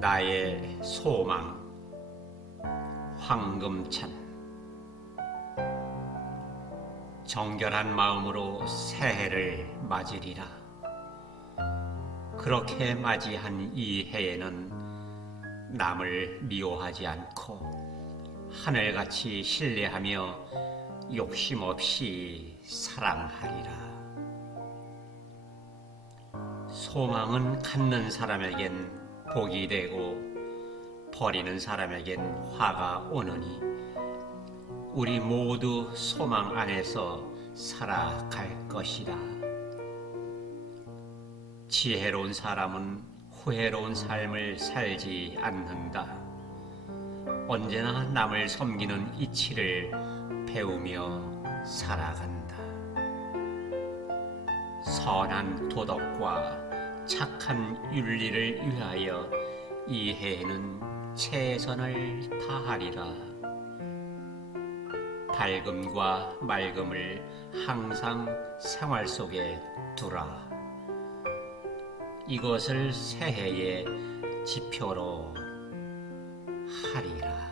나의 소망 황금찬 정결한 마음으로 새해를 맞으리라. 그렇게 맞이한 이 해에는 남을 미워하지 않고 하늘같이 신뢰하며 욕심 없이 사랑하리라. 소망은 갖는 사람에겐 복이 되고 버리는 사람에겐 화가 오느니 우리 모두 소망 안에서 살아갈 것이다. 지혜로운 사람은 후회로운 삶을 살지 않는다. 언제나 남을 섬기는 이치를 배우며 살아간다. 선한 도덕과 착한 윤리를 위하여 이 해에는 최선을 다하리라. 밝음과 맑음을 항상 생활 속에 두라. 이것을 새해의 지표로 하리라.